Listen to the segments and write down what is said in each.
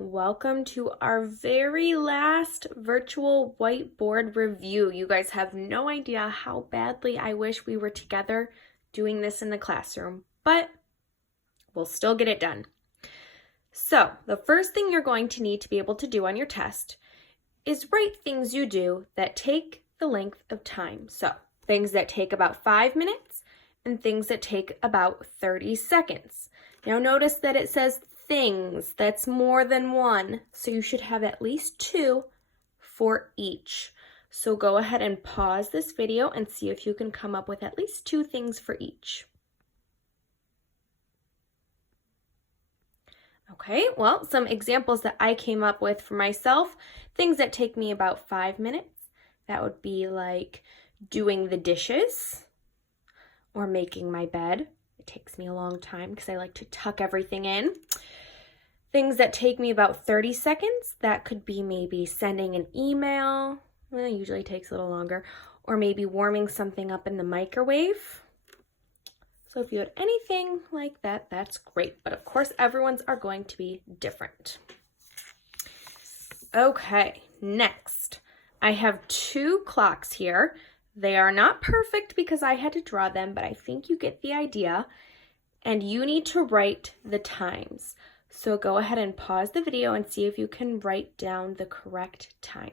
Welcome to our very last virtual whiteboard review. You guys have no idea how badly I wish we were together doing this in the classroom, but we'll still get it done. So, the first thing you're going to need to be able to do on your test is write things you do that take the length of time. So, things that take about 5 minutes and things that take about 30 seconds. Now notice that it says things. That's more than one. So you should have at least 2 for each. So go ahead and pause this video and see if you can come up with at least 2 things for each. Okay, well, some examples that I came up with for myself, things that take me about 5 minutes. That would be like doing the dishes or making my bed. It takes me a long time because I like to tuck everything in. Things that take me about 30 seconds, that could be maybe sending an email. Well, it usually takes a little longer. Or maybe warming something up in the microwave. So if you had anything like that, that's great. But of course, everyone's are going to be different. Okay, next. I have 2 clocks here. They are not perfect because I had to draw them, but I think you get the idea. And you need to write the times. So go ahead and pause the video and see if you can write down the correct time.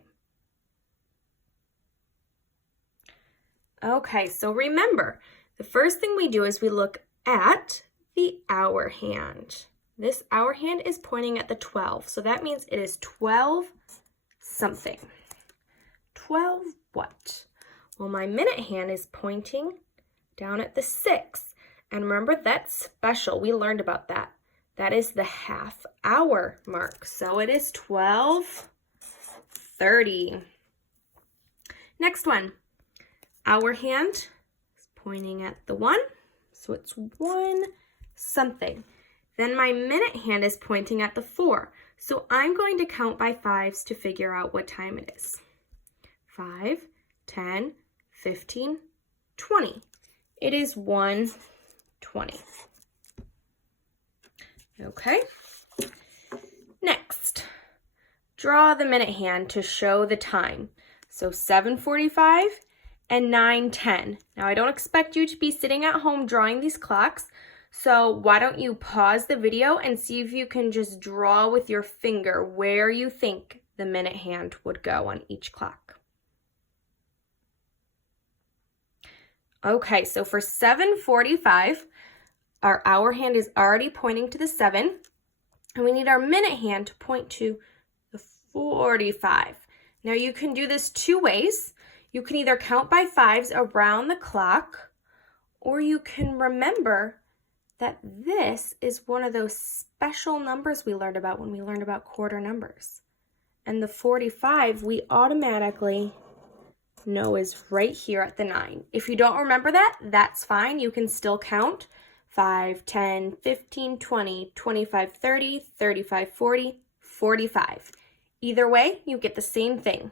Okay, so remember, the first thing we do is we look at the hour hand. This hour hand is pointing at the 12, so that means it is 12 something. 12 what? Well, my minute hand is pointing down at the 6. And remember, that's special. We learned about that. That is the half hour mark. So it is 12:30. Next one. Hour hand is pointing at the 1. So it's 1 something. Then my minute hand is pointing at the 4. So I'm going to count by 5s to figure out what time it is. 5, 10, 15, 20. It is 1:20. Okay. Next, draw the minute hand to show the time. So 7:45 and 9:10. Now I don't expect you to be sitting at home drawing these clocks. So why don't you pause the video and see if you can just draw with your finger where you think the minute hand would go on each clock. Okay, so for 7:45, our hour hand is already pointing to the 7, and we need our minute hand to point to the 45. Now you can do this 2 ways. You can either count by 5s around the clock, or you can remember that this is one of those special numbers we learned about when we learned about quarter numbers. And the 45 we automatically know is right here at the 9. If you don't remember that, that's fine. You can still count 5, 10, 15, 20, 25, 30, 35, 40, 45. Either way, you get the same thing.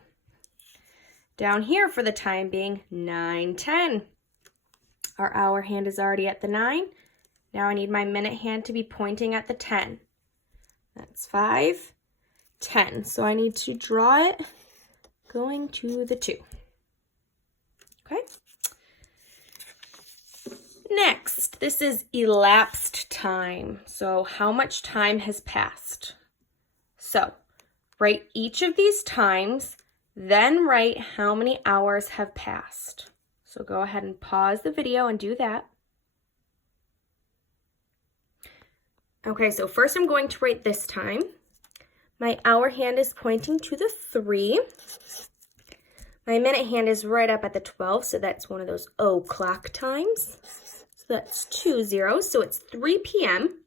Down here for the time being, 9:10. Our hour hand is already at the 9. Now I need my minute hand to be pointing at the 10. That's 5, 10. So I need to draw it going to the 2. Okay. Next, this is elapsed time. So how much time has passed? So write each of these times, then write how many hours have passed. So go ahead and pause the video and do that. Okay, so first I'm going to write this time. My hour hand is pointing to the 3. My minute hand is right up at the 12, so that's one of those o'clock times. So that's 2 zeros, so it's 3 p.m.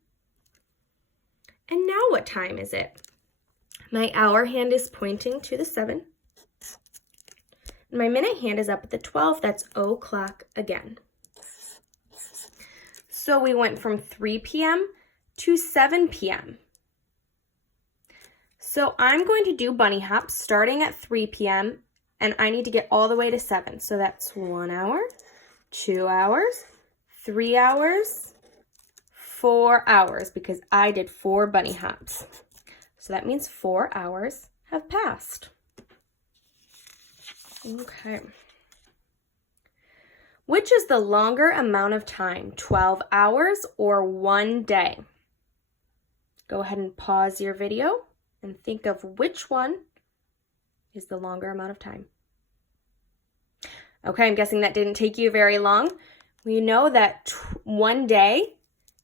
And now what time is it? My hour hand is pointing to the 7. And my minute hand is up at the 12, that's o'clock again. So we went from 3 p.m. to 7 p.m. So I'm going to do bunny hops starting at 3 p.m. and I need to get all the way to 7. So that's 1 hour, 2 hours, 3 hours, 4 hours because I did 4 bunny hops. So that means 4 hours have passed. Okay. Which is the longer amount of time, 12 hours or 1 day? Go ahead and pause your video and think of which one is the longer amount of time. Okay, I'm guessing that didn't take you very long. We know that 1 day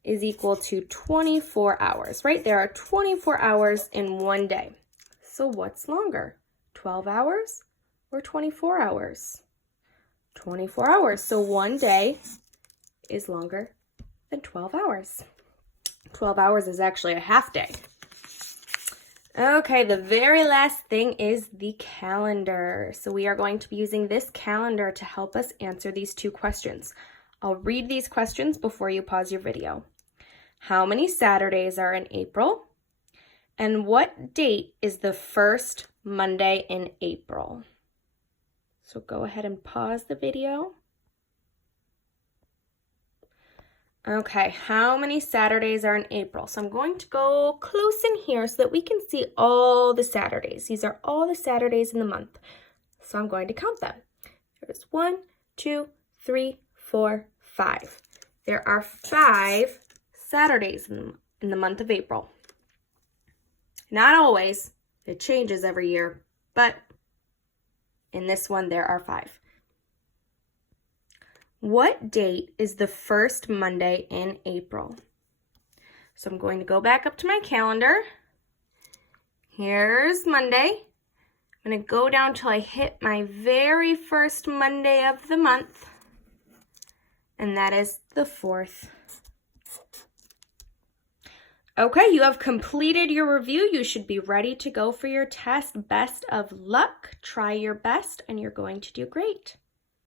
is equal to 24 hours, right? There are 24 hours in 1 day. So what's longer, 12 hours or 24 hours? 24 hours. So 1 day is longer than 12 hours. 12 hours is actually a half day. Okay, the very last thing is the calendar. So we are going to be using this calendar to help us answer these 2 questions. I'll read these questions before you pause your video. How many Saturdays are in April? And what date is the first Monday in April? So go ahead and pause the video. Okay, how many Saturdays are in April? So I'm going to go close in here so that we can see all the Saturdays. These are all the Saturdays in the month. So I'm going to count them. There's 1, 2, 3, 4, 5. There are 5 Saturdays in the month of April. Not always. It changes every year, but in this one, there are 5. What date is the first Monday in April? So I'm going to go back up to my calendar. Here's Monday. I'm going to go down till I hit my very first Monday of the month, and that is the 4th. Okay, you have completed your review. You should be ready to go for your test. Best of luck. Try your best, and you're going to do great.